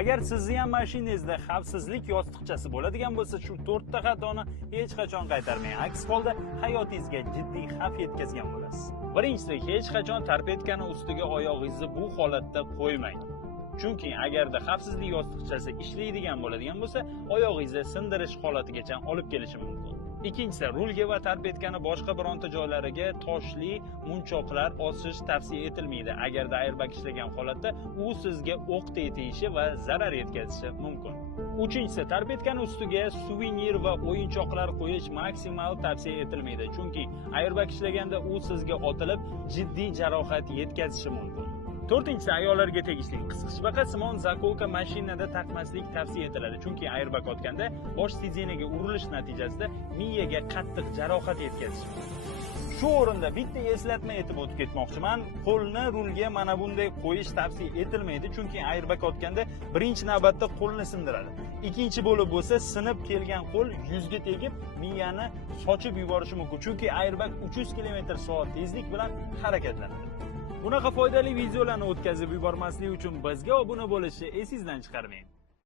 Agar sizni ham mashinangizda xavfsizlik yostiqchasi bo'ladigan bo'lsa, shu 4 ta xatoni hech qachon qaytarmang. Aks holda hayotingizga jiddiy xavf yetkazgan bo'lasiz. Birinchisi, hech qachon tarpetkani ustiga oyog'ingizni bu holatda qo'ymang. Chunki agarda xavfsizlik yostiqchasi ishlaydigan bo'ladigan bo'lsa, oyog'ingizni sindirish holatigacha olib kelishi mumkin. Ikkinchisi, rulga va tarpetkani boshqa bironta joylariga toshli munchoqlar osish tavsiya etilmaydi. Agarda airbag ishlagan holatda u sizga o'qday tegishi va zarar yetkazishi mumkin. Uchinchisi, tarpetkani ustiga suvenir va o'yinchoqlar qo'yish maksimal tavsiya etilmaydi. Chunki airbag ishlaganda u sizga otilib, jiddiy jarohat yetkazishi mumkin. To'rtinchisi, ayollarga tegishli qisqichbaqa simon zakolka mashinada taqmaslik tavsiya etiladi. Chunki airbag otganda bosh sidenaga urilish natijasida miyaga qattiq jarohat yetkazishi mumkin. Shu o'rinda bitta eslatma aytib o'tib ketmoqchiman. Qo'lni rulga mana bunday qo'yish tavsiya etilmaydi, chunki airbag otganda birinchi navbatda qo'lni sindiradi. Ikkinchi bo'lib bo'lsa, sinib kelgan qo'l yuzga tegib, miyani sochib yuborishi mumkin. Chunki airbag 300 km/s tezlik bilan harakatlanadi. Bunaqa foydali videolarni o'tkazib yubormaslik uchun bizga obuna bo'lishni esingizdan chiqarmang.